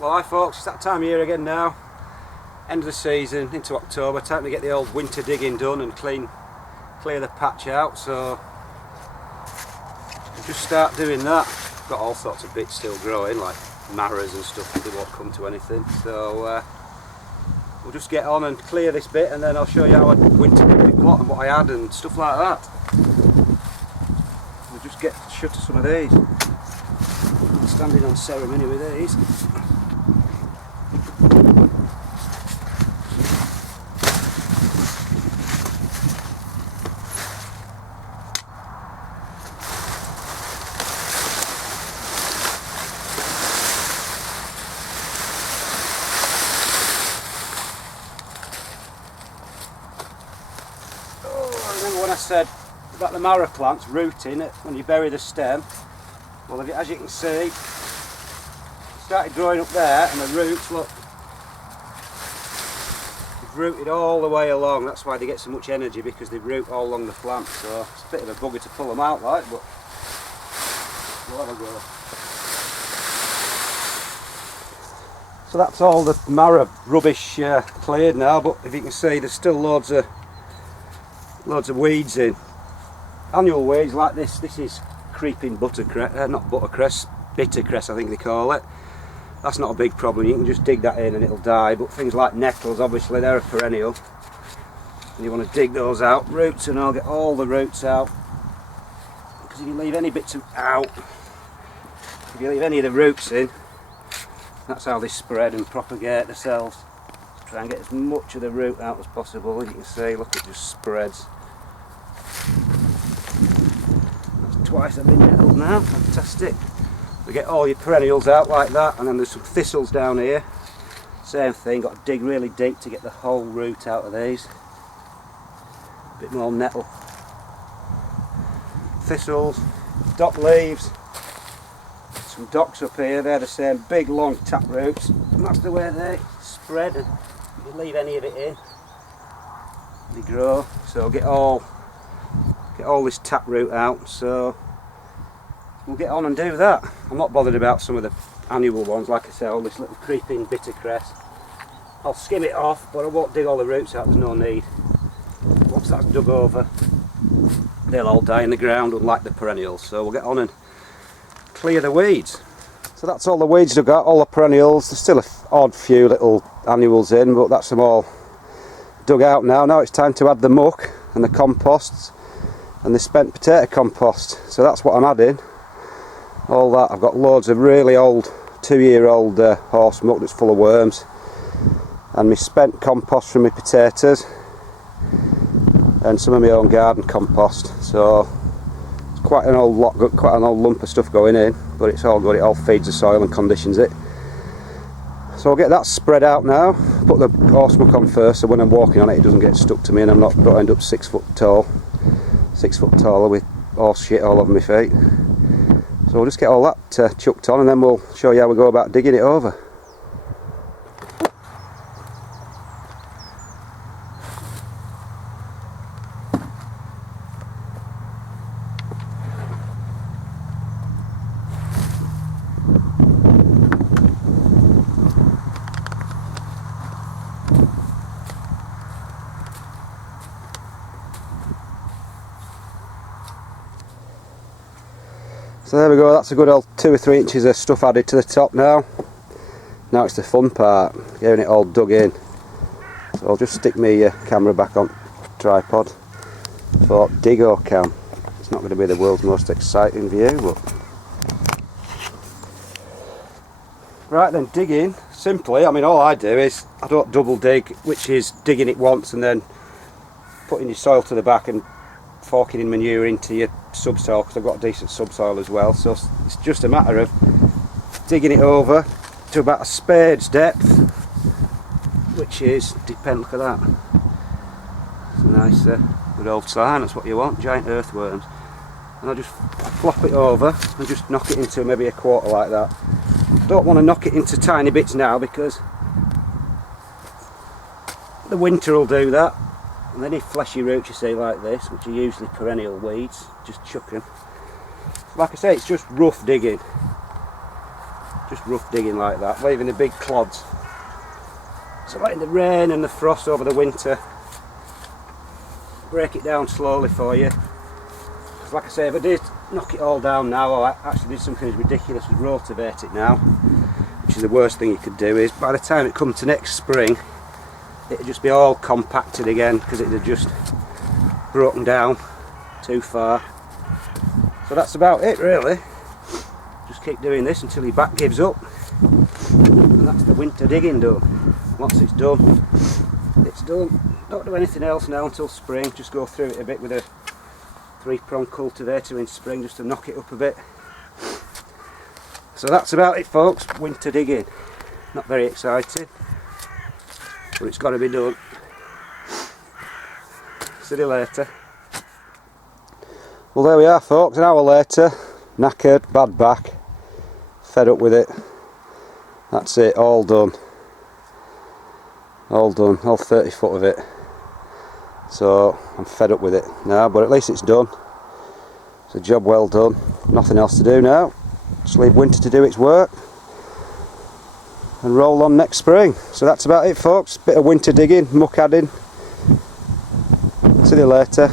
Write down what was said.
Well, hi folks, it's that time of year again now. End of the season, into October, time to get the old winter digging done and clear the patch out. So we'll just start doing that. Got all sorts of bits still growing, like marrows and stuff, they won't come to anything. So we'll just get on and clear this bit, and then I'll show you how I winter digged the plot and what I add and stuff like that. We'll just get shut to some of these. I'm standing on ceremony with these. When I said about the marrow plants rooting it when you bury the stem, well, as you can see, it started growing up there, and the roots, look, they've rooted all the way along. That's why they get so much energy, because they root all along the plant. So it's a bit of a bugger to pull them out, like, but we'll have a go. So that's all the marrow rubbish cleared now, but if you can see, there's still loads of weeds in. Annual weeds like this. This is creeping buttercress, not buttercress, bittercress I think they call it. That's not a big problem, you can just dig that in and it'll die. But things like nettles, obviously they're a perennial, and you want to dig those out. Roots, and I'll get all the roots out, because if you leave any bits out, if you leave any of the roots in, that's how they spread and propagate themselves. Try and get as much of the root out as possible. As you can see, look, it just spreads. That's twice I've been nettled now, fantastic. We get all your perennials out like that, and then there's some thistles down here. Same thing, got to dig really deep to get the whole root out of these. A bit more nettle. Thistles, dock leaves, some docks up here, they're the same big long tap roots, and that's the way they spread. And you leave any of it in, they grow. So get all this tap root out. So we'll get on and do that. I'm not bothered about some of the annual ones, like I say, all this little creeping bittercress. I'll skim it off, but I won't dig all the roots out, there's no need. Once that's dug over, they'll all die in the ground, unlike the perennials. So we'll get on and clear the weeds. So that's all the weeds dug out, all the perennials. There's still an odd few little annuals in, but that's them all dug out now. Now it's time to add the muck and the composts and the spent potato compost. So that's what I'm adding. All that. I've got loads of really old, 2-year-old horse muck that's full of worms, and my spent compost from my potatoes, and some of my own garden compost. So it's quite an old lump of stuff going in, but it's all good. It all feeds the soil and conditions it. So I'll get that spread out now. Put the horse muck on first, so when I'm walking on it, it doesn't get stuck to me, and don't end up 6 foot tall, 6 foot taller with horse shit all over my feet. So we'll just get all that chucked on, and then we'll show you how we go about digging it over. So there we go, that's a good old 2 or 3 inches of stuff added to the top now. Now it's the fun part, getting it all dug in. So I'll just stick my camera back on tripod for Digo Cam. It's not going to be the world's most exciting view, but... Right then, digging, simply, I mean all I do is, I don't double dig, which is digging it once and then putting your soil to the back and forking in manure into your subsoil, because I've got decent subsoil as well. So it's just a matter of digging it over to about a spade's depth, which is, look at that, it's a nice good old sign, that's what you want, giant earthworms. And I just flop it over and just knock it into maybe a quarter like that. Don't want to knock it into tiny bits now, because the winter will do that. And any fleshy roots you see like this, which are usually perennial weeds, just chuck them. Like I say, it's just rough digging. just rough digging like that, leaving the big clods. So letting the rain and the frost over the winter break it down slowly for you. Because like I say, if I did knock it all down now, or I actually did something as ridiculous as rotivate it now, which is the worst thing you could do, is by the time it comes to next spring, it'd just be all compacted again because it had just broken down too far. So that's about it really. Just keep doing this until your back gives up, and that's the winter digging done. Once it's done, it's done. Don't do anything else now until spring. Just go through it a bit with a 3-prong cultivator in spring just to knock it up a bit. So that's about it folks, winter digging. Not very exciting, but it's got to be done. See you later. Well, there we are folks, an hour later, knackered, bad back, fed up with it. That's it, all done. All done, all 30 foot of it. So I'm fed up with it now, but at least it's done. It's a job well done. Nothing else to do now. Just leave winter to do its work and roll on next spring. So that's about it folks. Bit of winter digging, muck adding. See you later.